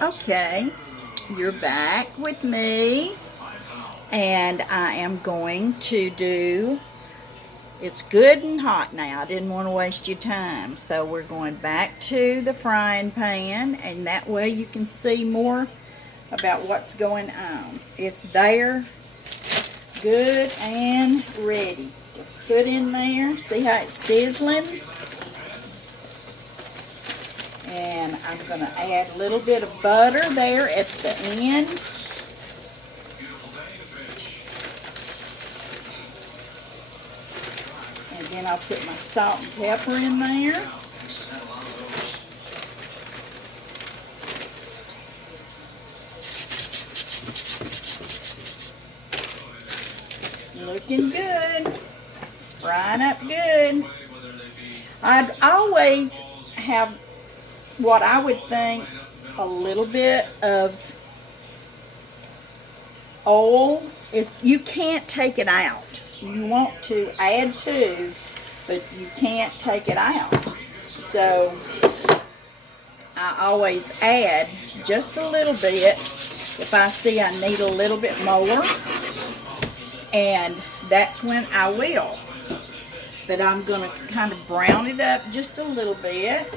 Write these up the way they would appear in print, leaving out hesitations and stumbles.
Okay, you're back with me, and I am going to do, it's good and hot now. I didn't want to waste your time, so we're going back to the frying pan, and that way you can see more about what's going on. It's there, good and ready to put in there. See how it's sizzling? And I'm going to add a little bit of butter there at the end. And then I'll put my salt and pepper in there. It's looking good. It's frying up good. I'd always have what I would think a little bit of oil. You can't take it out. You want to add to, but you can't take it out. So I always add just a little bit if I see I need a little bit more, and that's when I will. But I'm going to kind of brown it up just a little bit.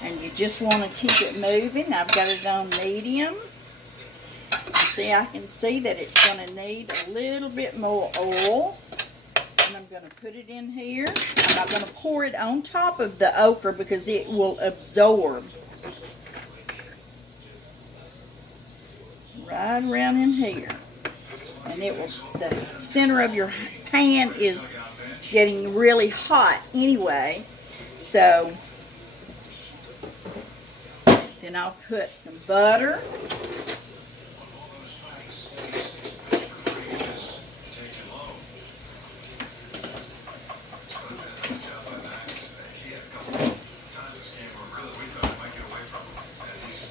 And you just want to keep it moving. I've got it on medium. See, I can see that it's going to need a little bit more oil. And I'm going to put it in here. I'm not going to pour it on top of the okra because it will absorb. Right around in here. And it will, the center of your pan is getting really hot anyway. So then I'll put some butter.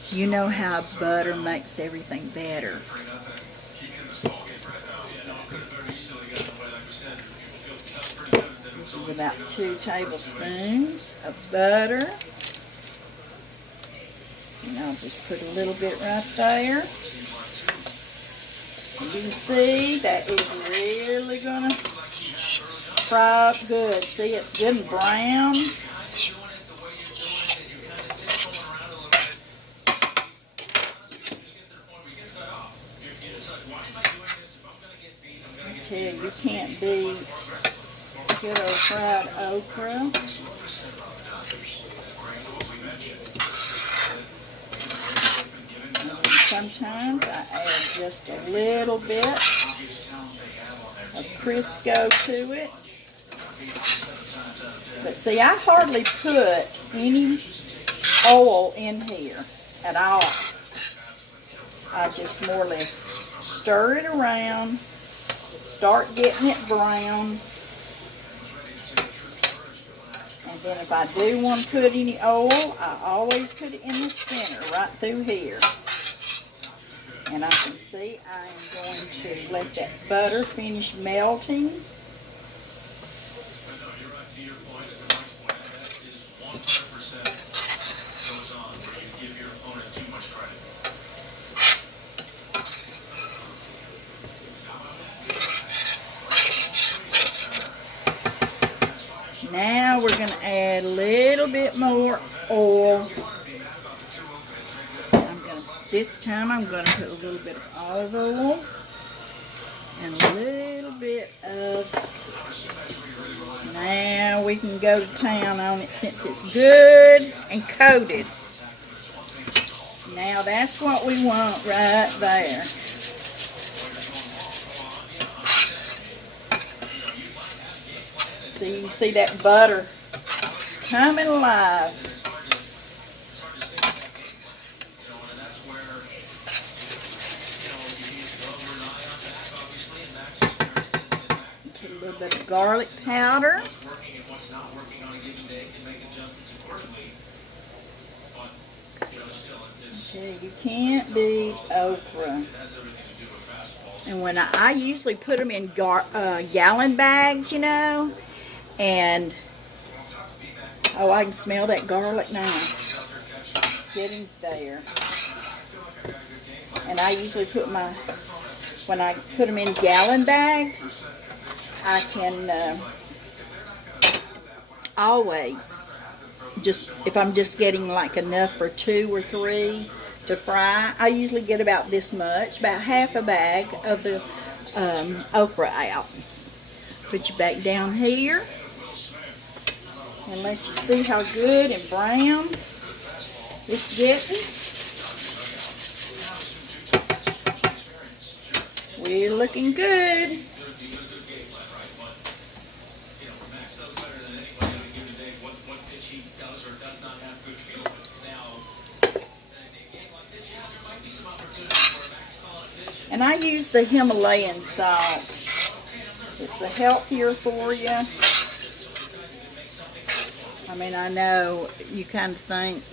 You know how butter makes everything better. This is about 2 tablespoons of butter. And I'll just put a little bit right there. You can see that is really going to fry up good. See, it's good and brown. I tell you, you can't beat good old fried okra. Sometimes I add just a little bit of Crisco to it. But see, I hardly put any oil in here at all. I just more or less stir it around, start getting it brown. And then if I do want to put any oil, I always put it in the center, right through here. And I can see I am going to let that butter finish melting. Now we're going to add a little bit more oil. This time I'm going to put a little bit of olive oil and a little bit of, now we can go to town on it since it's good and coated. Now that's what we want right there. So you can see that butter coming alive. Put a little bit of garlic powder. I tell you, you can't beat okra. And when I usually put them in gallon bags, you know, and oh, I can smell that garlic now. Getting there. And I usually put when I put them in gallon bags, I can always if I'm just getting like enough for 2 or 3 to fry, I usually get about this much, about half a bag of the okra out. Put you back down here and let you see how good and brown it's getting. We're looking good. And I use the Himalayan salt. It's healthier for you. I mean, I know you kind of think,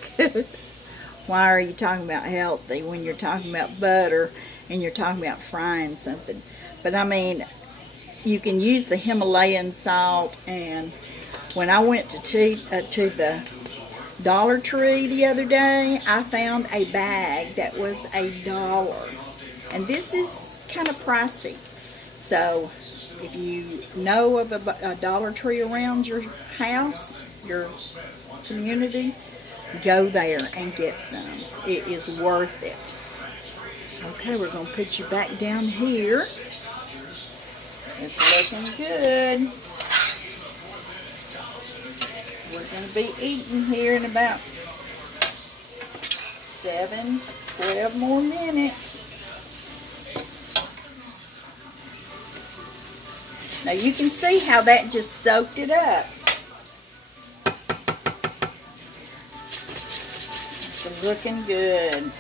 why are you talking about healthy when you're talking about butter and you're talking about frying something? But I mean, you can use the Himalayan salt. And when I went to the Dollar Tree the other day, I found a bag that was $1. And this is kind of pricey. So if you know of a Dollar Tree around your house, your community, go there and get some. It is worth it. Okay, we're going to put you back down here. It's looking good. We're going to be eating here in about 12 more minutes. Now you can see how that just soaked it up. It's looking good.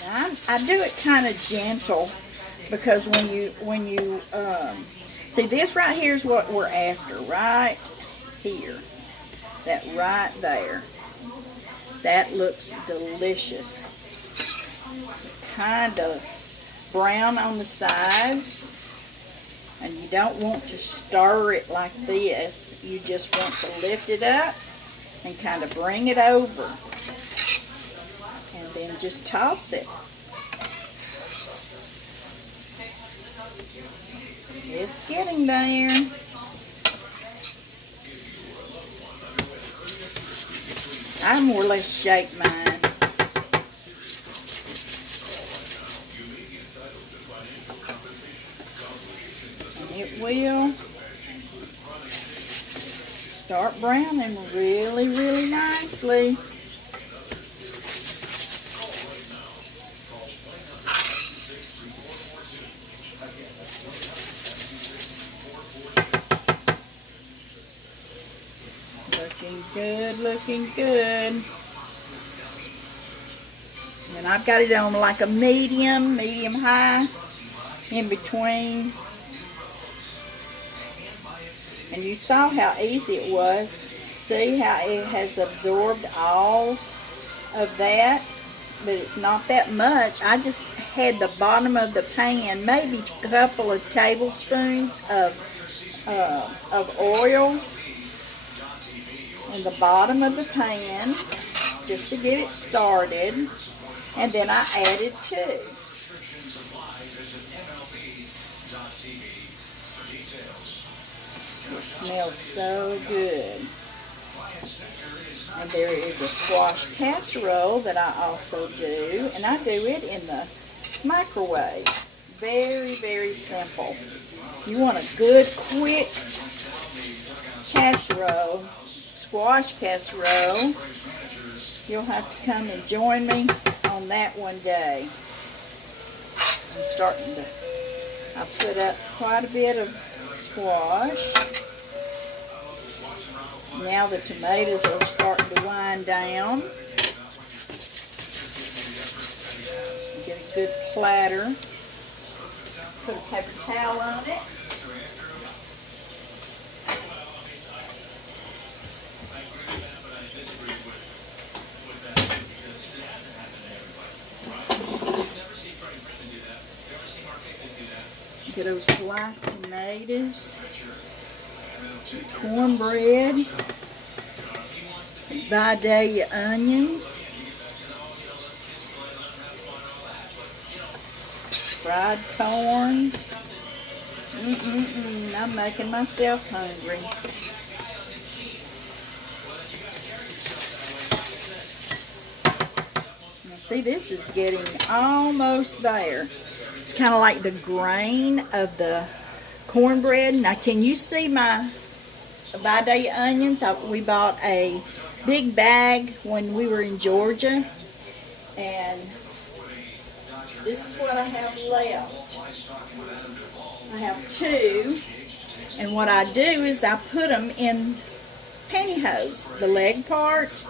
Now I do it kind of gentle because when you see, this right here is what we're after, right here, that right there. That looks delicious. Kind of brown on the sides. And you don't want to stir it like this. You just want to lift it up and kind of bring it over. And then just toss it. It's getting there. I more or less shake mine. And it will start browning really, really nicely. Looking good, looking good. And I've got it on like a medium high, in between. And you saw how easy it was. See how it has absorbed all of that? But it's not that much. I just had the bottom of the pan, maybe a couple of tablespoons of oil in the bottom of the pan just to get it started, and then I added 2. It smells so good. And there is a squash casserole that I also do, and I do it in the microwave. Very, very simple. You want a good, quick casserole, squash casserole, you'll have to come and join me on that one day. I'm starting to, I put up quite a bit of squash. Now the tomatoes are starting to wind down. Get a good platter. Put a paper towel on it. Good old sliced tomatoes, cornbread, some Vidalia onions, fried corn. I'm making myself hungry. Now see, this is getting almost there. It's kind of like the grain of the cornbread. Now, can you see my Vidalia onions? We bought a big bag when we were in Georgia, and this is what I have left. I have 2, and what I do is I put them in pantyhose, the leg part,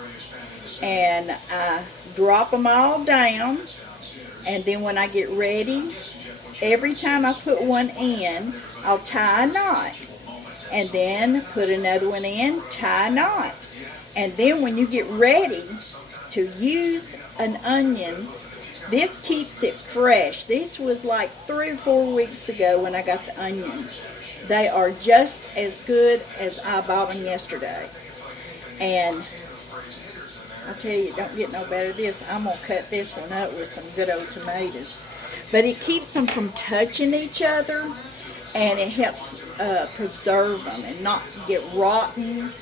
and I drop them all down, and then when I get ready, every time I put one in, I'll tie a knot, and then put another one in, tie a knot, and then when you get ready to use an onion, this keeps it fresh. This was like 3 or 4 weeks ago when I got the onions. They are just as good as I bought them yesterday. And I tell you, it don't get no better than this. I'm going to cut this one up with some good old tomatoes. But it keeps them from touching each other, and it helps preserve them and not get rotten.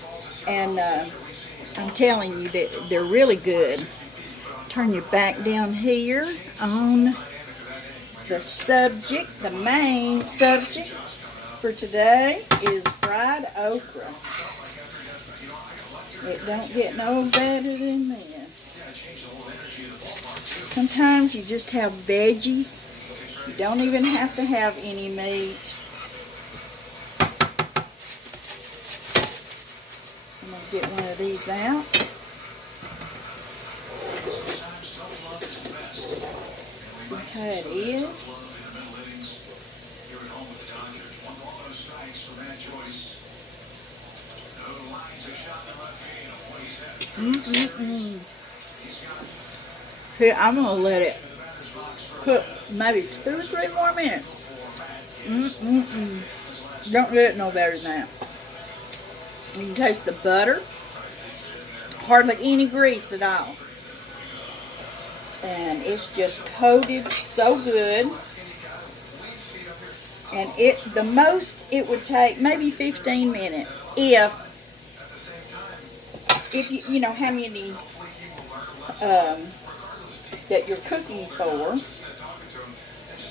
And I'm telling you that they're really good. Turn your back down here on the subject. The main subject for today is fried okra. It don't get no better than this. Sometimes you just have veggies. You don't even have to have any meat. I'm going to get one of these out. See how it is. Here, I'm going to let it cook maybe 2 or 3 more minutes. Don't get it no better than that. You can taste the butter. Hardly any grease at all. And it's just coated so good. And the most it would take maybe 15 minutes if you know how many that you're cooking for.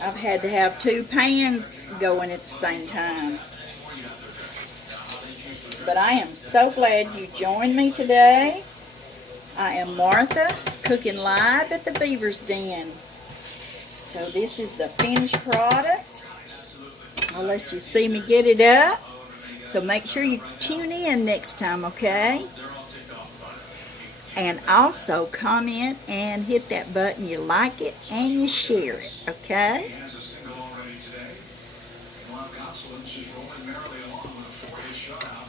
I've had to have 2 pans going at the same time. But I am so glad you joined me today. I am Martha, cooking live at the Beaver's Den. So this is the finished product. I'll let you see me get it up. So make sure you tune in next time, okay? And also comment and hit that button you like it and you share it, okay?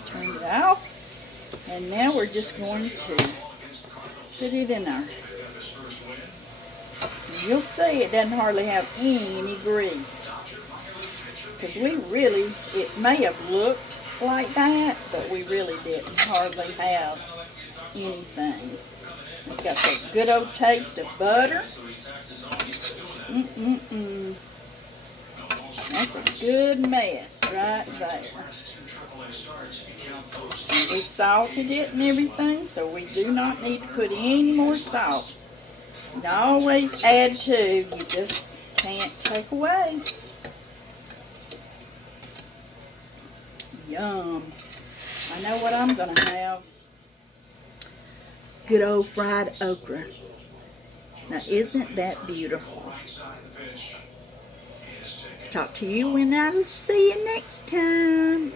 Turn it off. And now we're just going to put it in there. And you'll see it doesn't hardly have any grease. Because it may have looked like that, but we really didn't hardly have anything. It's got that good old taste of butter. That's a good mess right there. And we salted it and everything, so we do not need to put any more salt. You always add to, you just can't take away. Yum. I know what I'm going to have. Good old fried okra. Now, isn't that beautiful? Talk to you when I see you next time.